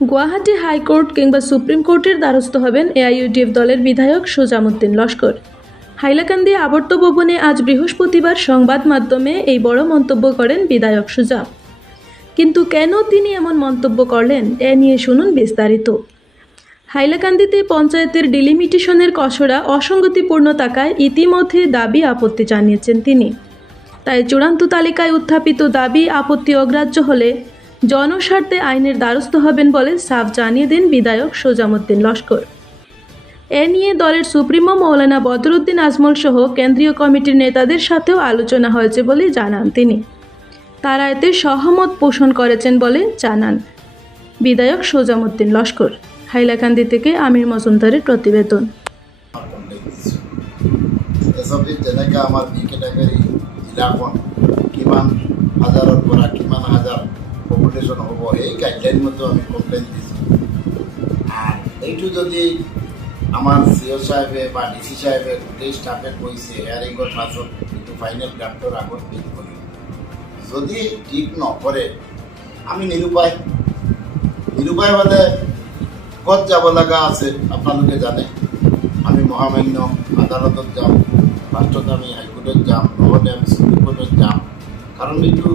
Guwahati high court কিংবা supreme কোর্টের দ্বারস্থ হবেন এআইইউডিএফ দলের বিধায়ক সুজামউদ্দিন লস্কর। হাইলাকান্দি আবর্ত ভবনে আজ বৃহস্পতিবার সংবাদ মাধ্যমে এই বড় মন্তব্য করেন বিধায়ক সুজা। কিন্তু কেন তিনি এমন মন্তব্য করলেন এ নিয়ে শুনুন বিস্তারিত। হাইলাকান্দিতে পঞ্চায়েতের ডিলিমিটেশনের খসড়া অসঙ্গতিপূর্ণ থাকায় ইতিমধ্যে দাবি আপত্তি জানিয়েছেন তিনি। তাই চূড়ান্ত তালিকায় উত্থাপিত দাবি আপত্তি অগ্রাহ্য হলে জনস্বার্থে আইনের দ্বারস্থ হবেন বলে সাফ জানিয়ে দেন বিধায়ক সুজামউদ্দিন লস্কর। এ নিয়ে দলের সুপ্রিমো মৌলানা বদরুদ্দিন আজমল সহ কেন্দ্রীয় কমিটির নেতাদের সাথেও আলোচনা হয়েছে বলে জানান তিনি। তারা এতে সহমত পোষণ করেছেন বলে জানান বিধায়ক সুজামউদ্দিন লস্কর। হাইলাকান্দি থেকে আমির মজুমদারের প্রতিবেদন। কিমান হাজাৰৰ পৰা কিমান হাজাৰ পপুলেশ্যন হ'ব সেই গাইডলাইন মতো আমি কমপ্লেইন দিছোঁ। আর এইটো যদি আমার সিও সাহেবে বা ডিসি সাহেবে গোটেই স্টাফে কৈছে হেয়াৰিংৰ পাছত এইটো ফাইনেল ড্ৰাফ্টৰ আগত ঠিক কৰিম। যদি ঠিক নকৰে আমি নিরুপায় মানে ক'ত যাব লগা আছে আপোনালোকে জানে। আমি মহামান্য আদালতত যাম, লাষ্টত আমি হাইকোর্টত যাম, নহ'লে আমি সুপ্রিম কোর্টত যাম। কারণ এইটো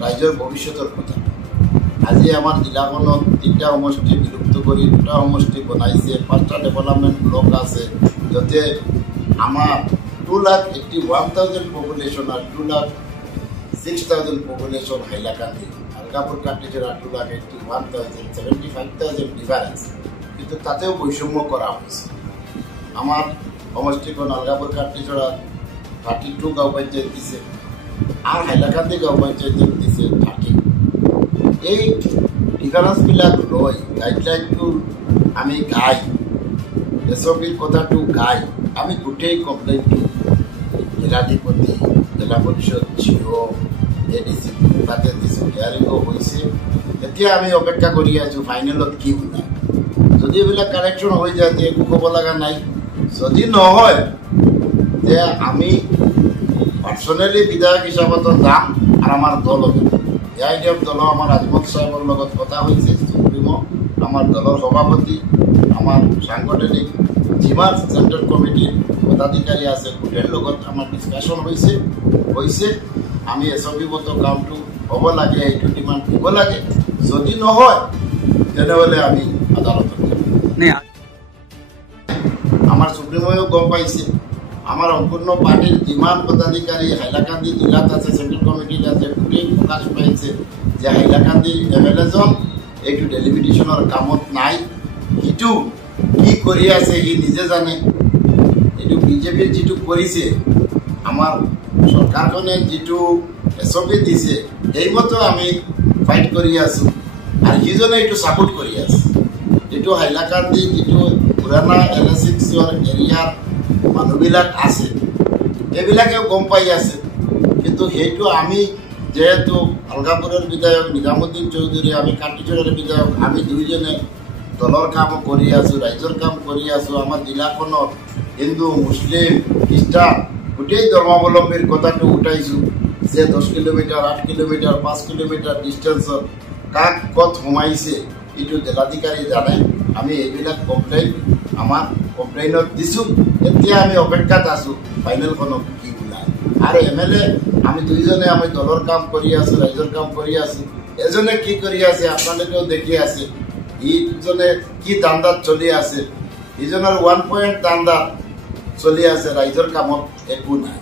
ৰাইজৰ ভৱিষ্যতৰ কথা। আজি আমাৰ জিলাখনত 3টা সমষ্টি বিলুপ্ত কৰি 2টা সমষ্টি বনাইছে, 5টা ডেভেলপমেন্ট ব্লক আছে, যাতে আমাৰ 2,81,000 পপুলেশ্যন আর 2,06,000 পপুলেশ্যন হাইলাকান্দি, আলগাপুর কাটিজরা 2,81,000, 75,000 ডিফারেন্স। কিন্তু তাতেও বৈষম্য করা হয়েছে। আমার সমষ্টিখন আলগাপুর কাটিজরা 32 গাঁও পঞ্চায়েত দিছে আর হাইলাকান্দি গাঁও পঞ্চায়েত দিছে 30। এই ডিফারেন্সবিলাক লৈ গাইডলাইনটো আমি গাই, এছপিৰ কথাটো গাই আমি গোটেই কমপ্লেইনটো জিলাধিপতি, জিলা পৰিষদ, জিঅ, এডিসি তাতে দিছোঁ। হিয়াৰিঙো হৈছে। এতিয়া আমি অপেক্ষা কৰি আছোঁ ফাইনেলত কি ওলায়। যদি এইবিলাক কাৰেকশ্যন হৈ যায় যে একো ক'ব লগা নাই। যদি নহয় যে আমি পার্সোনালি বিধায়ক হিসাবত যাম আর আমার দল এআইডিএফ দল আমার আজমল সাহেবের লগত কথা হয়েছে। সুপ্রিমো আমার দলের সভাপতি, আমার সাংগঠনিক যিমান সেন্ট্রাল কমিটির পদাধিকারী আছে গোটের লগত আমার ডিসকাশন হয়েছে। আমি এসপি মতো কামটো হব লাগে, এইটো ডিমান্ড দিব লাগে। যদি নহয় তেনেহলে আমি আদালতত যাব। আমার সুপ্রিমোও গম পাইছে। আমার সম্পূর্ণ পার্টির যিমান পদাধিকারী হাইলাকান্দি জিলাত আছে, সেন্ট্রাল কমিটিত আছে, গোটেই প্রকাশ পাইছে যে হাইলাকান্দি এমএলএজন এইটো ডেলিমিটেশনের কামত নাই। সিটো কি কৰি আছে সি নিজে জানে। এইটো বিজেপিৰ যিটো কৰিছে, আমাৰ সৰকাৰখনে যিটো এছপি দিছে সেইমতো আমি ফাইট কৰি আছো। আৰ সিজনে এইটো সাপোৰ্ট কৰি আছে। যিটো হাইলাকান্দি যিটো পুরানা LA6 এরিয়ার মানুহবিলাক আছে এইবিলাকেও গম পাই আছে। কিন্তু সেইটো আমি যেহেতু আলগাপুরের বিধায়ক নিজামুদ্দিন চৌধুরী, আমি কাটিজরার বিধায়ক, আমি দুইজনে দলের কাম কৰি আছো, ৰাইজৰ কাম কৰি আছো। আমার জিলাখনত হিন্দু, মুসলিম, খ্রিস্টান গোটেই ধর্মাবলম্বীর কথাটো উঠাইছো যে 10 কিলোমিটার, 8 কিলোমিটার, 5 কিলোমিটার ডিস্টেন্সত কাক কত সোমাইছে এইটো জেলাধিকারী জানে। আমি এইবিলাক কমপ্লেইন আমার কমপ্লেইনত দিছো। এতিয়া আমি অপেক্ষাত আছো ফাইনেলখনত কি ওলায়। আর এমএলএ আমি দুইজনে আমি দলের কাম কৰি আছো, ৰাইজৰ কাম কৰি আছো। এজনে কি কৰি আছে আপনাদেৰকেও দেখি আছে। ইজনে কি দান্দাত চলি আছে, ইজনেৰ 1 পয়েন্ট দান্দাত চলি আছে, ৰাইজৰ কামত একো নাই।